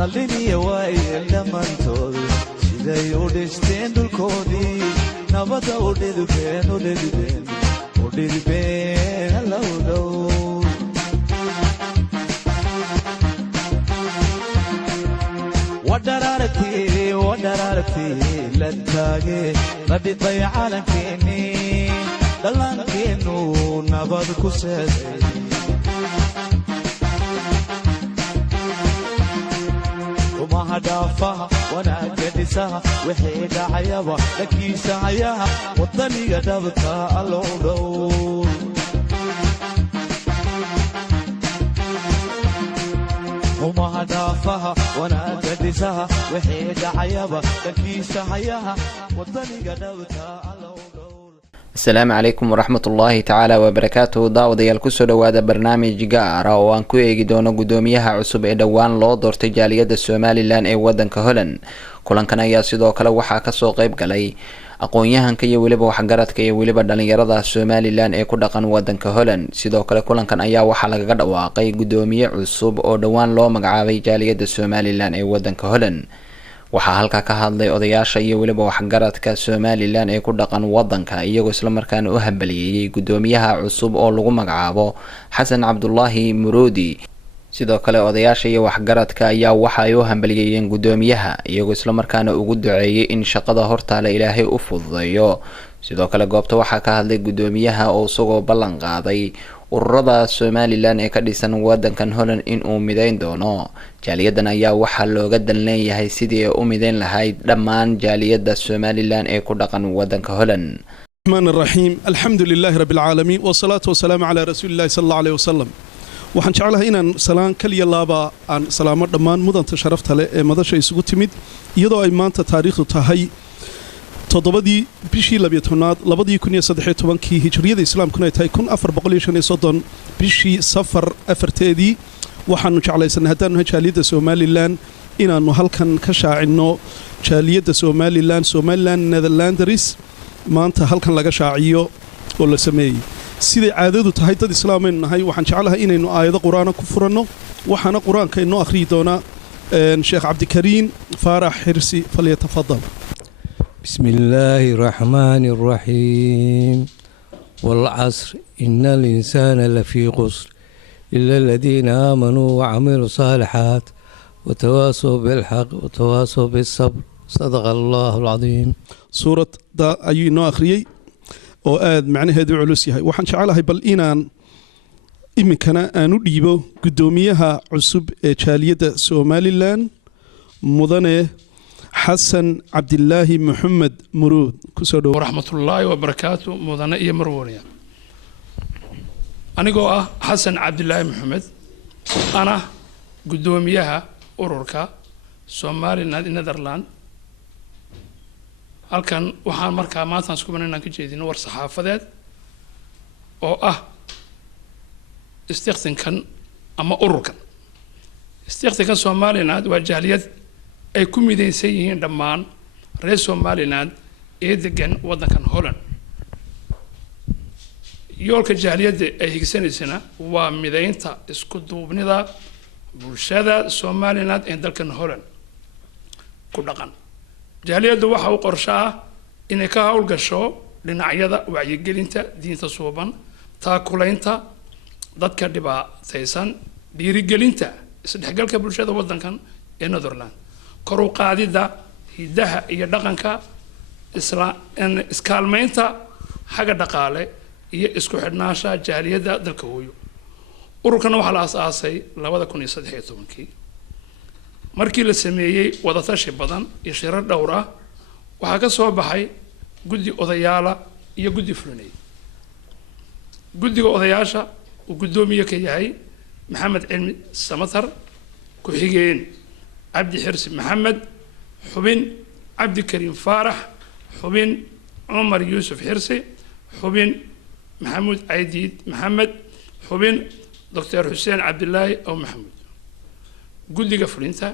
dhaliniya waayeel dhammaantoodu siday u dhisteen dhulkoodii nabada u dhidibeen allow dhow wadharaaragtii la taage la dhidbay calankeenii dhallaankeenu nabad ku seeday umaha dhaafaha wanaagga dhisaha wixii dhacayaba dhakiisa hayaha waddaniga dhabta allow dhow umaha dhaafaha wanaagga dhisaha wixii dhacayaba dhakiisa hayaha waddaniga dhabta allow dhow. asalaamu calaykum waraxmatullaahi tacaala wabarakaatuhu. daawadayaal kusoo dhowaada barnaamij gaar ah oo aan ku eegi doono guddoomiyaha cusub ee dhowaan loo doortay jaaliyadda somalilan ee wadanka holland. kulankan ayaa sidoo kale waxaa kasoo qeyb galay aqoon-yahanka iyo weliba waxgaradka iyo weliba dhalinyarada somalilan ee ku dhaqan wadanka holland. sidoo kale kulankan ayaa waxaa lagaga dhawaaqay guddoomiye cusub oo dhowaan loo magacaabay jaaliyadda somalilan ee wadanka holland. waxaa halkaa ka hadlay odayaasha iyo weliba waxgaradka somalilan ee ku dhaqan wadanka iyagoo islamarkaana u hambaliyeeyey guddoomiyaha cusub oo lagu magacaabo xasan cabdulaahi muruudi. sidoo kale odayaasha iyo waxgaradka ayaa waxa ay u hambaliyeeyeen guddoomiyaha iyagoo islamarkaana ugu duceeyey in shaqada hortaale ilaahay u fududeeyo. sidoo kale goobta waxaa ka hadlay guddoomiyaha oo isagoo ballan qaaday ururada somalilan ee ka dhisan wadankan holland in uu mideyn doono. jaaliyadan ayaa waxaa looga dan leeyahay sidii ay u mideyn lahayd dhammaan jaaliyadda somalilan ee ku dhaqan wadanka holland. الرحمن الرحيم الحمد لله رب العالمين والصلاة والسلام على رسول الله صلى الله عليه وسلم. waxaan jeclahay inaan salaan kaliya laaba aan salaamo dhammaan mudanta sharafta leh ee madasha isugu timid iyadoo ay maanta taariikhdu tahay 7 bishii 12 2013 hijriyada islaamkuna ay tahay 1435 bishii safar afarteedii. waxaanu jeclaysanay haddaanu jaaliyadda somalilan inaanu halkan ka shaacino jaaliyadda somalilan netherlanders maanta halkan laga shaaciyo oo la sameeyey. siday caadadu tahay dad islaamaynu nahay waxaan jeclahay inaynu aayado qur-aana ku furanno waxaana qur-aanka inoo akhriyi doonaa sheekh cabdikariin faarax xirsi falyatafadal. بسم الله الرحمن الرحيم والعصر إن الإنسان لفي قصر إلا الذين آمنوا وعملوا الصالحات وتواصوا بالحق وتواصوا بالصبر صدق الله العظيم. سورة دا أيو أخريي oo aad macnaheedu culus yahay. waxaan jecelahay bal inaan iminkana aan u dhiibo guddoomiyaha cusub ee jaaliyadda somalilan mudane xasan cabdilaahi maxamed muruud. kusoo dhow. waraxmatullaahi wabarakaatu. mudane iyo marwaniya anigoo ah xasan cabdilaahi maxamed ana guddoomiyaha ururka somaliland netherland. halkan waxaan markaa maantaan isku banan inaan ka jeedino war saxaafadeed oo ah istiqtinkan ama ururkan. istiqtinkan somaliland waa jaaliyad ay ku midaysan yihiin dhammaan reer somaliland ee degan wadankan holland. yoolka jaaliyadda ay higsanaysana waa midaynta isku duubnida bulshada somaliland ee dalkan holland ku dhaqan. jaaliyaddu waxa uu qorsho ah inay ka howlgasho dhinacyada wacyigelinta diinta suuban, taakulaynta dadka dhibaataysan, dhiirigelinta isdhexgalka bulshada wadankan ee netherland, kor u qaadidda hidaha iyo dhaqanka, iskaalmaynta xagga dhaqaale iyo isku xidhnaanshaha jaaliyadda dalka hooyo. ururkana waxaa la aasaasay 2013 markii la sameeyey wadatashi badan iyo shirar dhowr ah. waxaa ka soo baxay guddi odayaala iyo guddi fulinay. guddiga odayaasha uu guddoomiye ka yahay maxamed cilmi samatar, ku-xigeen cabdi xirsi maxamed, xubin cabdikariim faarax, xubin cumar yuusuf xirsi, xubin maxamuud caydiid maxamed, xubin doctor xuseen cabdilaahi ow maxamuud. guddiga fulinta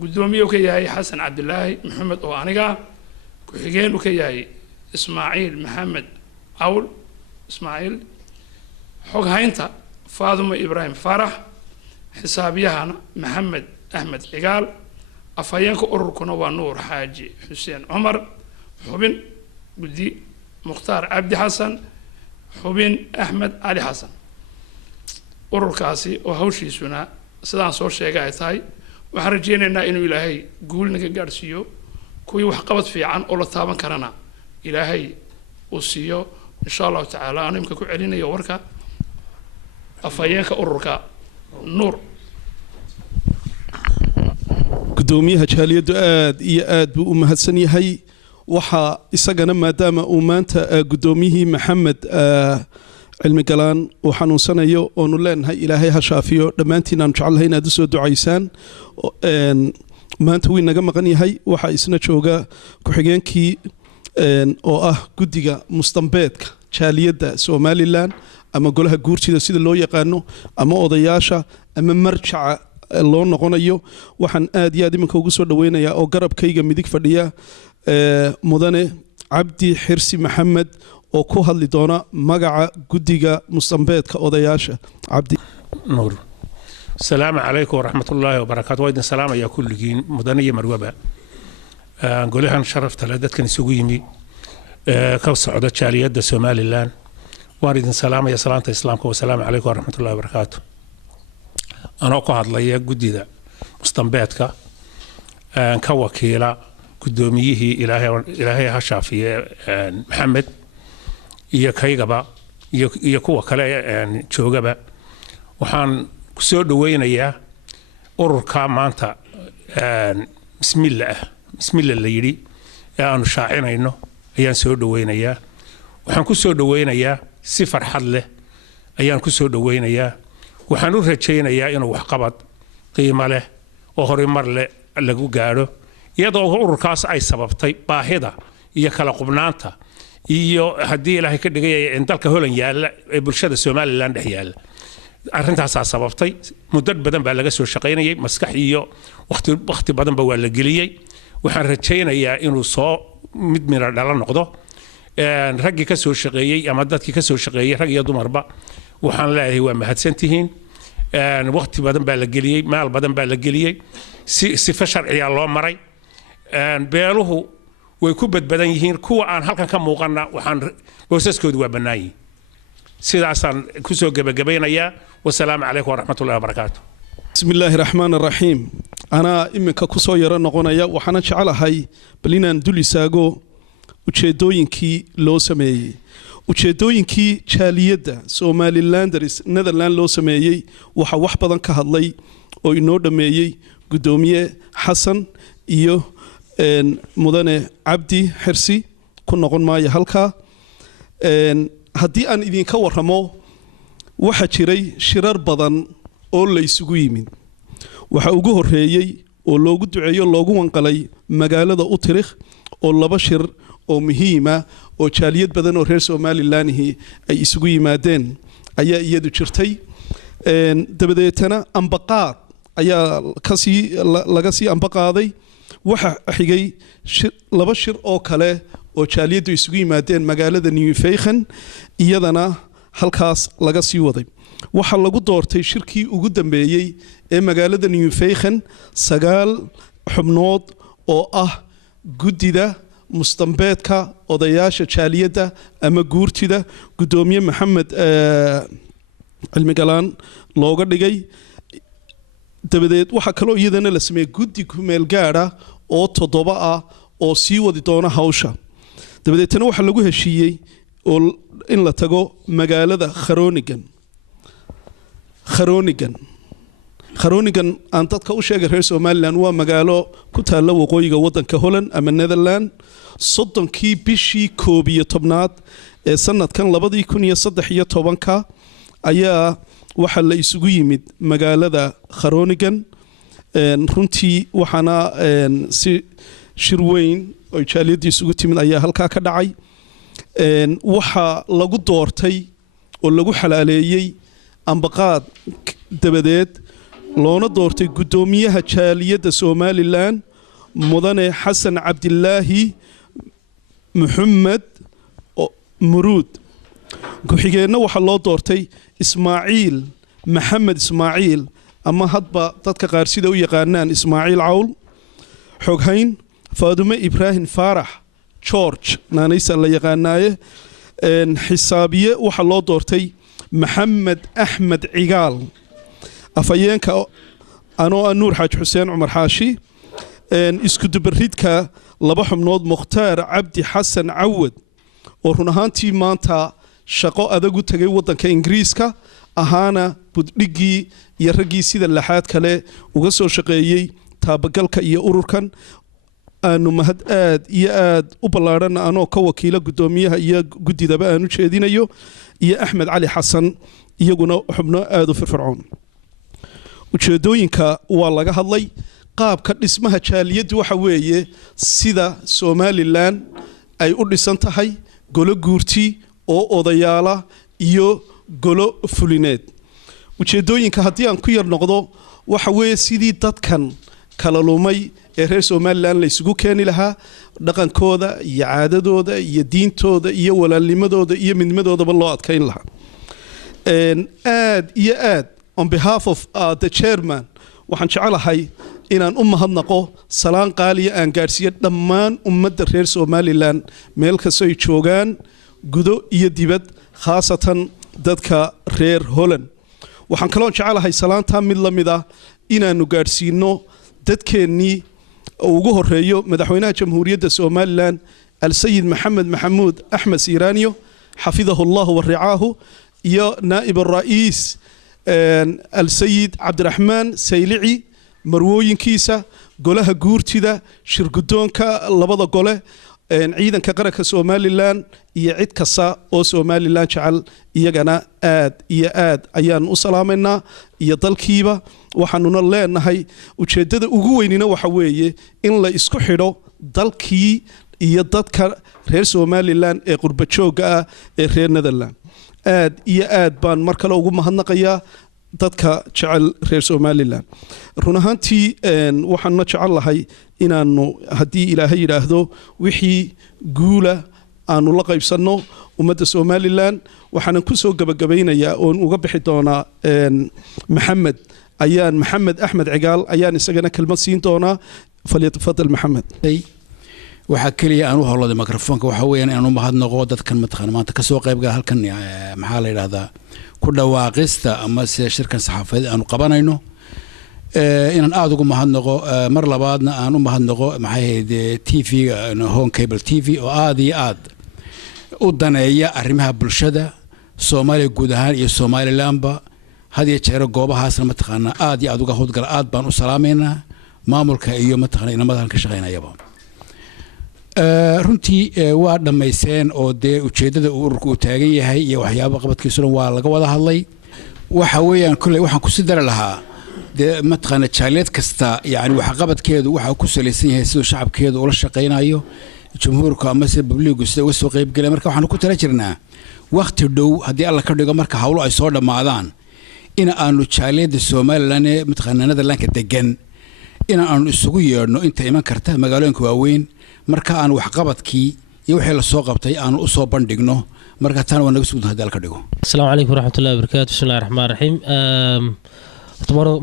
guddoomiye uu ka yahay xasan cabdilaahi maxamed oo aniga, ku-xigeen uu ka yahay ismaaciil maxamed cawl ismaaciil, xoghaynta faadumo ibraahim faarax, xisaabiyahana maxamed أحمد عقال أفايانك أوركنا ونور حاجي حسين عمر حبين بدي مختار عبد حسن حبين أحمد علي حسن أوركاسي وهوشي سنا سدان صور شيء تاي وحرجينا إنه إلهي قولنا كجارسيو كوي وحقبت في عن أول ثامن كرنا إلهي وسيو إن شاء الله تعالى أنا يمكن كعلينا يوركا أفايانك أوركا نور gudoomiyaha jaaliyadu aad iyo aad buu u mahadsan yahay waxa isagana maadaama uu maanta gudoomiyihii maxamed cilmi galaan uu xanuunsanayo oo nu leenahay ilaahay ha shaafiyo dhammaantiin aan jecelahay inaad u soo ducaysaan maanta wuu naga maqan yahay waxa isna jooga ku-xigeenkii oo ah guddiga mustambeedka jaaliyadda Somaliland ama golaha guurtida sida loo yaqaano ama odayaasha ama marjaca loo noqonayo waxaan aad iyo aad iminka ugu soo dhaweynayaa oo garabkayga midig fadhiya mudane cabdi xirsi maxamed oo ku hadli doona magaca guddiga mustambeedka odayaasha cabdi nuur السلام عليكم ورحمة الله وبركاته وإذن سلام يا كل جين مدنية مروبة نقولها نشرف تلادت كان سويمي كوس عدد شاليات سومالي لان وإذن سلام يا سلامة إسلامكم والسلام عليكم ورحمة الله وبركاته أنا أقعد لي جديدة مستنباتك كوكيلة قدوميه إلهي هشافي محمد يكيغبا يكوا كلا يعني شوغبا وحان soo dhaweynayaa ururka maanta bismillah la yiri ee aanu shaacinayno ayaan soo dhaweynayaa waxaan ku soo dhaweynayaa si farxad leh ayaan ku soo dhaweynayaa waxaan u rajaynayaa inuu wax qabad qiimo leh oo horumar leh lagu gaaro iyadoo ururkaas ay sababtay baahida iyo kala qubnaanta iyo haddii ilaahay ka dhigay in dalka Holland yaala ee bulshada Somaliland dhex yaala arintaasaa sababtay muddo badan baa laga soo shaqeynayay maskax iyo waqti badan baa la geliyay waxaan rajaynayaa inuu soo mid mira dhalo noqdo raggi ka soo shaqeeyay ama dadkii ka soo shaqeeyay rag iyo dumarba waxaan leeyahay waa mahadsantihiin waqti badan baa la geliyay maal badan baa la geliyay si sharciya loo maray beeluhu way ku badbadan yihiin kuwa aan halkan ka muuqana waxaan boosaskoodu waa banaayay sidaasaan ku soo gabagabaynayaa والسلام عليكم ورحمة الله وبركاته بسم الله الرحمن الرحيم أنا إمك كسو يرى نقونا وحنا شعلا هاي بلينا ندولي ساقو وشيدوينكي لو سميي وشيدوينكي شاليدا سومالي لاندرس نذرلاند لو سميي وحا وحبضان كهدلي oo inoo dhameeyay gudoomiye xasan iyo mudane cabdi xirsi ku noqon maayo halka haddii aan idinka warramo waxa jiray shirar badan oo la isugu yimid waxa ugu horeeyay oo loogu duceeyo loogu wanqalay magaalada Utrecht oo laba shir oo muhiima oo jaaliyad badan oo reer Somaliland ay isugu yimaadeen ayaa iyadu jirtay dabadeetana ambaqaad ayaa laga sii ambaqaaday waxa xigay laba shir oo kale oo jaaliyadu isugu yimaadeen magaalada Nijmegen iyadana halkaas laga sii waday waxa lagu doortay shirkii ugu dambeeyay ee magaalada Nijmegen 9 xubnood oo ah guddida mustambeedka odayaasha jaaliyada ama guurtida gudoomiye maxamed cilmi galaan looga dhigay dabadeed waxa kale oo iyadana la sameeyay guddi ku meel gaara oo 7 ah oo sii wadi doona hawsha dabadeedna waxa lagu heshiiyay oo in la tago magaalada Groningen aan dadka u sheegay reer Somaliland waa magaalo ku taala waqooyiga wadanka Holland ama Netherland 30kii bishii 11aad ee sanadkan 2013 ayaa waxa la isugu yimid magaalada Groningen runtii waxana si shir weyn oo jaaliyadu isugu timid ayaa halka ka dhacay waxa lagu doortay oo lagu xalaaleeyay ambaqaad dabadeed loona doortay gudoomiyaha jaaliyada Somaliland mudane xasan cabdilaahi maxamed muruud ku-xigeenna waxa loo doortay ismaaciil maxamed ismaaciil ama hadba dadka qaar sida u yaqaanaan Ismaaciil Cawl xoghayn Faadume Ibrahim Faarax George naanaysa la yaqaanaaye xisaabiye waxa loo doortay Maxamed Axmed Cigaal afayeenka anoo Nuur Xaaj Xuseen Cumar Xaashi isku dubaridka laba xubnood Mukhtaar Cabdi Xasan Cawad oo run ahaantii maanta shaqo adag u tagay wadanka Ingiriiska ahaana buddhigii iyo raggii sida laxaad kale uga soo shaqeeyay taabagalka iyo ururkan aanu mahad aad iyo aad u ballaaran anoo ka wakiila gudoomiyaha iyo gudidaba aanu jeedinayo iyo Axmed Cali Xasan iyaguna xubno aad u firfircoon ujeedooyinka waa laga hadlay qaabka dhismaha jaaliyadu waxa weeye sida Somaliland ay u dhisan tahay golo guurti oo odayaala iyo golo fulineed ujeedooyinka haddii aan ku yar noqdo waxa weeye sidii dadkan kala lumay ee reer Somaliland la isugu keeni lahaa dhaqankooda iyo caadadooda iyo diintooda iyo walaalnimadooda iyo midnimadoodaba loo adkeyn lahaa aad iyo aad on behalf of the chairman waxaan jecelahay inaan u mahadnaqo salaan qaaliya aan gaarsiiyo dhammaan ummadda reer Somaliland meel kasta ay joogaan gudo iyo dibad khaasatan dadka reer Holland waxaan kaloo jecelahay salaanta mid la mid ah inaanu gaarsiino dadkeennii ugu horeeyo madaxweynaha jamhuuriyadda Somaliland al-Sayyid Maxamed Maxamuud Axmed Siiraaniyo xafidahu Allah wa ricaahu iyo naa'ib ar-ra'iis al-Sayyid Cabdiraxmaan Saylici marwooyinkiisa golaha guurtida shirgudoonka labada gole ciidanka qaranka Somaliland iyo cid kasta oo Somaliland jecel iyagana aad iyo aad ayaan u salaameynaa iyo dalkiiba waxaanuna leenahay ujeedada ugu weynina waxa weeye in la isku xidho dalkii iyo dadka reer Somaliland ee qurba jooga ah ee reer Netherland aad iyo aad baan mar kale ugu mahadnaqayaa dadka jecel reer Somaliland run ahaantii waxaan jecel lahay inaanu haddii Ilaahay yiraahdo wixii guula aanu la qaybsano ummadda Somaliland waxaan ku soo gabagabeynayaa oo uga bixi doonaa Maxamed Axmed Cigaal ayaan isagana kelmad siin doonaa falyatafadal Maxamed waxa kaliya aan u howlada mikrofoonka waxa weeyaan inaan u mahadnaqo dadkan mataqaan maanta ka soo qayb galay halkan maxaa la yiraahdaa ku dhawaaqista ama shirkan saxaafadeed aanu qabanayno inaan aad ugu mahadnaqo mar labaadna aan u mahadnaqo maxay ahayd TV-ga Home Cable TV oo aad iyo aad u daneeya arrimaha bulshada Soomaaliya guud ahaan iyo Somalilandba hadiya jeero goobahaasna mataqaana aad iyo aad uga howlgal aad baan u salaameynaa maamulka iyo mataqaana inamada ka shaqeynayaba runtii waa dhamayseen oo dee ujeedada ururku uu taagan yahay iyo waxyaabo qabadkiisuna waa laga wada hadlay waxa weeyaan kulay waxaan ku sii dari lahaa dee mataqaana jaaliyad kasta yani waxa qabadkeedu waxa ku saleysan yahay sidoo shacabkeedu ula shaqeynayo jumhuurka ama si publigu sida uga soo qayb galay marka waxaan ku tala jirnaa waqti dhow haddii alla ka dhigo marka hawlo ay soo dhamaadaan in aanu jaaliyadda Somaliland ee mataqaana Netherland ka degan in aanu isugu yeedhno inta iman karta magaalooyinka waaweyn marka aan wax qabadkii iyo wixii la soo qabtay aan u soo bandhigno marka tan waa naga sugnahay haddii alla ka dhigo Assalaamu calaykum waraxmatullaahi wabarakaatuh bismillaahi raxmaani raxiim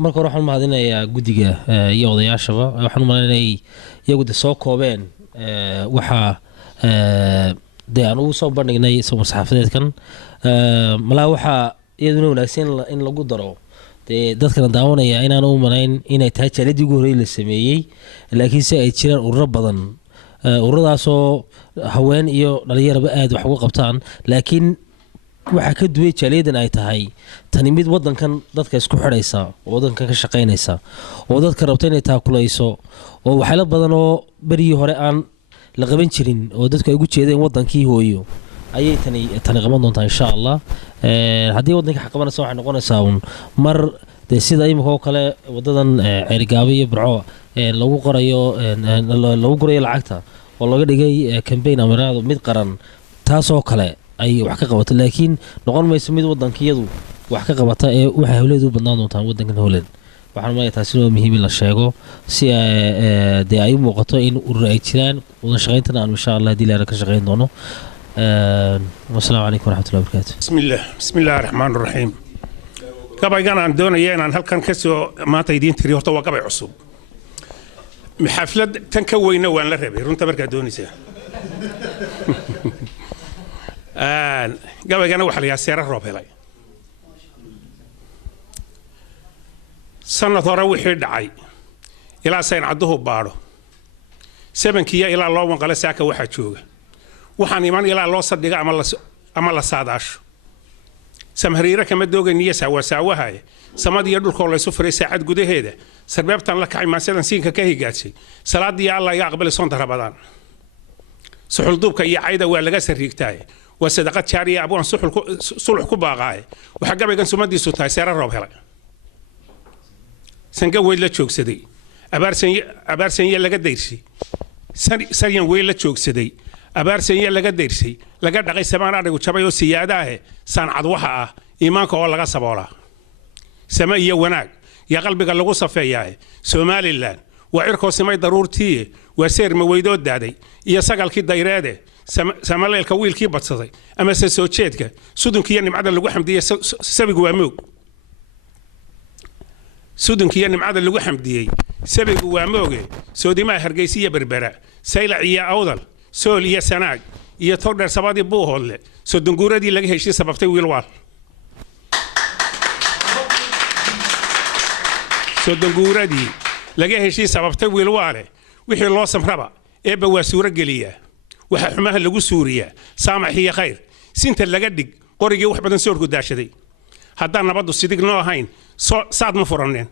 marka hore waxaan mahadinayaa guddiga iyo odayaashaba waxaan u maleynayaa iyagu soo koobeen waxa dee aan ugu soo bandhignay saxaafadeedkan malaa waxaa iyaduna wanaagsan in lagu daro dee dadkana daawanaya inaan u malayn inay tahay jaaliyadii ugu horreeyay la sameeyey laakiin se ay jiraan ururo badan ururadaasoo haween iyo dhalinyaraba aad wax uga qabtaan laakiin waxaa ka duway jaaliyadan ay tahay tani mid wadankan dadka isku xidhaysa oo wadankan ka shaqaynaysa oo dadka rabta inay taakulayso oo waxyaalo badan oo berigii hore aan la qaban jirin oo dadku ay ugu jeedeen wadankii hooyo ayay tani qaban doontaa insha Allah haddii wadanka xaqabanaysa waxay noqonaysaa mar dee sida imika oo kale wadadan ceerigaabo iyo burco lagu qorayo lacagta oo laga dhigay campaign amaraado mid qaran taasoo kale ay wax ka qabato laakiin noqon mayso mid wadankiyadu wax ka qabata ee waxay hawleedu u badnaan doontaan wadankan Holland waxaan leeyahay taasi waa muhiim in la sheego si dee ay u muuqato in urur ay jiraan wada shaqayntana aan insha Allah dilaara ka shaqayn doono والسلام عليكم ورحمة الله وبركاته بسم الله الرحمن الرحيم gabaygan aan doonaya inaan halkan ka soo maanta idiin tiri horta waa gabay cusub xaflad tan ka weyna waan la rabay runta markaa doonaysaa gabaygana waxa la yidhaha seera roob helay sanad hore wixii dhacay ilaa sayn cadduhu baadho sabankiya ilaa loo wanqale saaka waxaa jooga waxaan iman ilaa loo sadhiga ama la saadaasho samhariira kama doogayniyo saawasaawahaye samadiyo dhulkoo laysu firay saacad gudaheeda sarbeebtan la kacay maasadan siinka ka higaadsay salaadii alla iga aqbali soonta rabadaan suxulduubka iyo cayda waa laga sariigtaaye waa sadaqad jaariya abwaan sulux ku baaqaaye waxaa gabaygan sumadiisu tahay seera roob helay sanka weyd la joogsaday abaarsanye laga dayrsay saryan weyd la joogsaday abaarsanye laga dayrsay laga dhaqay samaan adhigu jabay oo siyaadaahe saancad waxa ah iimaanka oo laga saboolaa same iyo wanaag yaa qalbiga lagu safeeyaaye somalilan waa cirkoo simay daruurtiiye waa seer maweydoo daaday iyo sagalkii dayreede samaleelka wiilkii badsaday ama se soo jeedka sudunkiiyo nimcada lagu xamdiyey sabigu waa moog sudunkiiyo nimcada lagu xamdiyey sabigu waa mooge soodimaha hargeysa iyo berbera saylac iyo awdal sool iyo sanaag iyo togdheer sabadii buuhoodle sodonguuradii laga heshiy sababtay wiilwaal sodonguuradii laga heshiy sababtay wiilwaale wixii loo samraba eebba waa suuro geliyaa waxaa xumaha lagu suuriyaa saamax iyo khayr sinta laga dhig qorigii wax badan soorku daashaday haddaan nabaddu sidig noo ahayn saad ma furanneen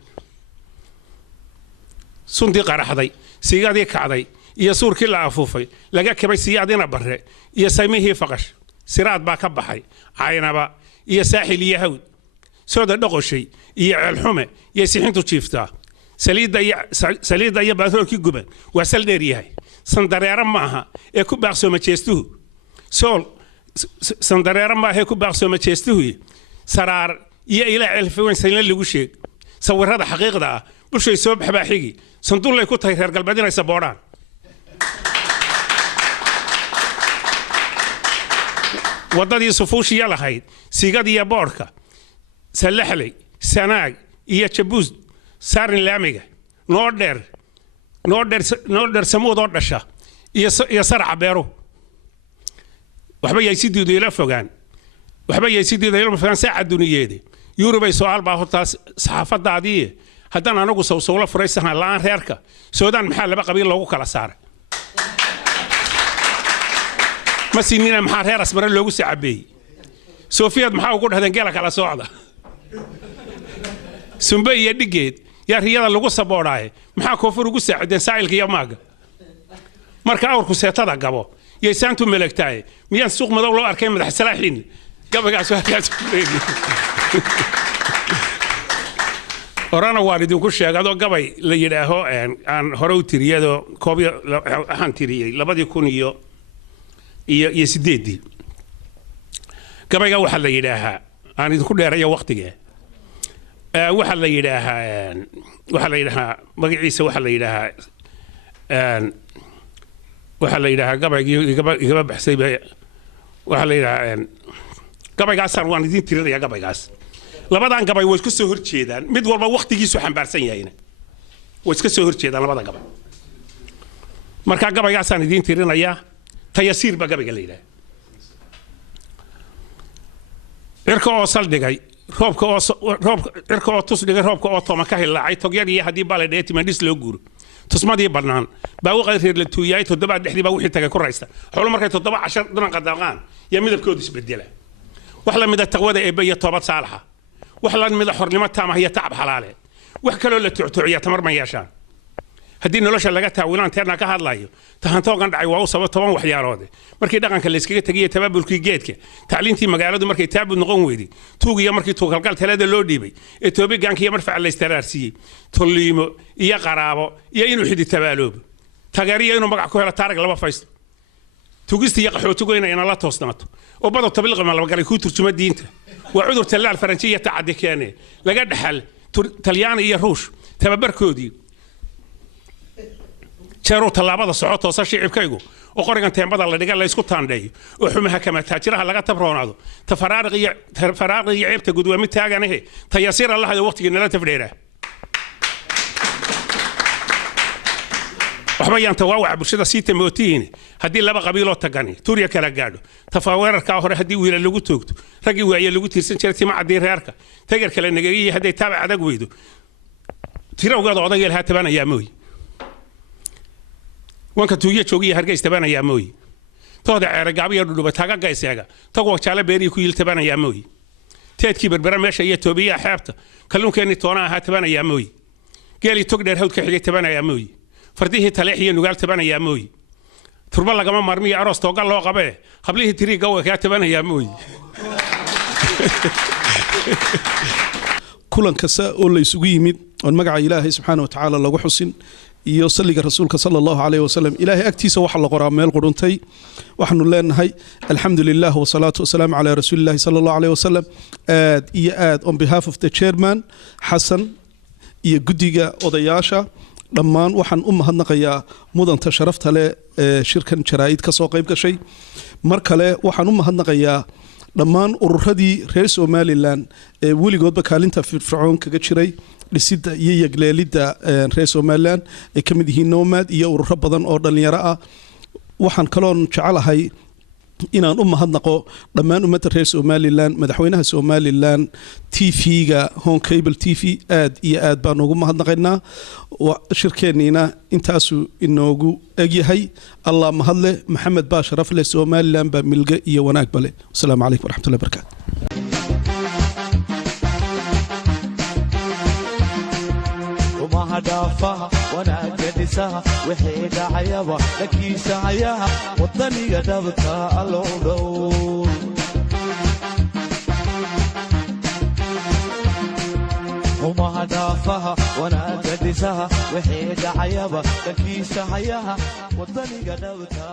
suntii qaraxday siigadii kacday iyo suurkii la afuufay laga kabay siyaadina barre iyo saymihii faqash siraad baa ka baxay caynaba iyo saaxil iyo hawd sooda dhoqoshay iyo ceelxume iyo sixintu jiiftaa saliidda iyo baatroolkii guban waa sal dheer yahay sandareero maaha ee ku baaqsooma jeestuhu sool sandareero maaha ee ku baaqsooma jeestuhu saraar iyo ilaa celfaweyn sayna lagu sheeg sawirrada xaqiiqda ah bulshay soo baxbaa xigi sanduullay ku tahay reer galbeed inay saboodhaan waddadii sufuushiya lahayd sigadiyo boodhka sallaxley sanaag iyo jabuus saarin laamiga noo dheer samuud oo dhasha iyo saraca beeru waxba yay si diido ila fogaan saaca duniyeede yurubay soo-aal baa hortaas saxaafadaadii haddaan anagu sawsawlo furay sahan la'aan reerka soodaan maxaa laba qabiil loogu kala saaray ma siinina maxaa reer asmare loogu sacabeeyey soofiyad maxaa ugu dhahdeen geela kala socda sumbe iyo dhigeed yaa riyada lagu saboodhaaye maxaa koonfur ugu saacideen saa'ilka iyo maaga marka awrku seetada gabo yay saantu melegtaaye miyaan suuq madow loo arkay madax salaaxiin gabaygaas halkaas horena waan idinku sheegado gabay la yidhaaho aan hore u tiriyadoo waxaan tiriyey 2008 gabayga waxaa la yidhaahaa aan idinku dheerayo waqtigee waxaa la yidhaahaa magaciisa waxaa la yidhaahaa gabaygii igaba baxsay waxaa la yidhaahaa gabaygaasaan waan idiin tirinayaa gabaygaas labadan gabay way iska soo horjeedaan mid walba waqtigiisu xambaarsan yahayna way iska soo horjeedaan labada gabay marka gabaygaasaan idiin tirinayaa tayasiir baa gabayga la yidhaha cirka oo saldhigay cirka oo tus dhigay roobka oo tooma ka hilaacay togyar iyo haddii baa la dhee timandhis loo guuro tusmadii bannaan baa u qayreer la tuuyaay toddobaad dhexdii baa wixii tagay ku raysta xoolo markay 7 dhinan qadaaqaan iyo midabkoodu isbedela wax la mid ah taqwada eebba iyo toobad saalaxa wax la mid ah xornimo taamaha iyo tacab xalaale wax kaloo la tuuctuuciya tamar ma yeeshaan haddii nolosha laga taawilaan teerna ka hadlayo tahantoogan dhacay waa u sabab 10 waxyaalood markii dhaqanka la iskaga tagay tabaabulkii geedka tacliintii magaaladu markay taabud noqon weydii tuugiya markii tuugalgal talada loo dhiibay ee toobigaanka iyo marfac la istiraarsiiyay tolliimo iyo qaraabo iyo inuu xidi tabaaloobo tagaariya inuu magac ku helo taarag laba faysto tuugisti iyo qaxootigu inay la toosnaato oo bado tabliiq ma laba galay ku turjuma diinta waa cudur talaal faranjiya tacadi keenay laga dhaxal talyaani iyo ruush tababarkoodii jeero talaabada socoto shicibkaygu oo qorigan teembada la dhiga la isku taandheeyo oo xumaha kama taajiraha laga tabroonaado tafaraariq iyo ceebta gudwaamin taaganahe tayasiir allah iyo waqtiga nala tafdheera waxba yaan tawaawac bulshada sii tamootiin haddii laba qabiiloo tagani tuuriya kala gaadho tafaaweerarka hore haddii wiila lagu toogto ragii waaya lagu tiirsan jiray tima cadii reerka tagar kale nagayay hadday taabac adag weydo tirawgeeda odayga lahaa tabanayaa mooy wanka tuuya joogiya hargeys tabanayaa mooy tooda ceergaabiya dhudhuba taagaga isaga tagoo jaale beeri ku yil tabanayaa mooy teedkii berbera meesha iyo toobiya xeebta kalluunkeeni toona ahaa tabanayaa mooy geeli tog dheer hawdka xigay tabanayaa mooy fardihii taleex iyo nugaal tabanayaa mooy turba lagama marmiyo aroos tooga loo qabee qablihii tiriiga waa kaa tabanayaa mooy kulan kasta oo la isugu yimid oo magaca ilaahay subxaanahu wa tacaala lagu xusin iyo salliga rasuulka sala allahu calayhi wasalam ilaahay agtiisa waxa la qoraa meel quruntay waxaanu leenahay alxamdu lilah wasalaatu wasalaamu calaa rasuulillahi sala allahu calayhi wasalam aad iyo aad on behalf of the chairman xasan iyo guddiga odayaasha dhammaan waxaan u mahadnaqayaa mudanta sharafta leh ee shirkan jaraa'id ka soo qayb gashay mar kale waxaan u mahadnaqayaa dhammaan ururadii reer somalilan ee weligoodba kaalinta firfircoon kaga jiray dhisidda iyo yagleelidda reer somalilan ay ka mid yihiin nomad iyo ururo badan oo dhallinyaro ah waxaan kaloon jecelahay inaan u mahadnaqo dhammaan ummadda reer somalilan madaxweynaha somalilan tv-ga home cable t v aad iyo aad baan ugu mahadnaqaynaa shirkeenniina intaasuu inoogu egyahay allah mahadleh maxamed baa sharaf leh somalilan baa milge iyo wanaagba leh wasalaamu calaykum waraxmatullahi barakaatu dhaafaha wanaagga dhisaha wixii dhacayaba dhakiisa hayaha wadaniga dhabta allow dhow umaha dhaafaha wanaagga dhisaha wixii dhacayaba dhakiisa hayaha wadaniga dhabta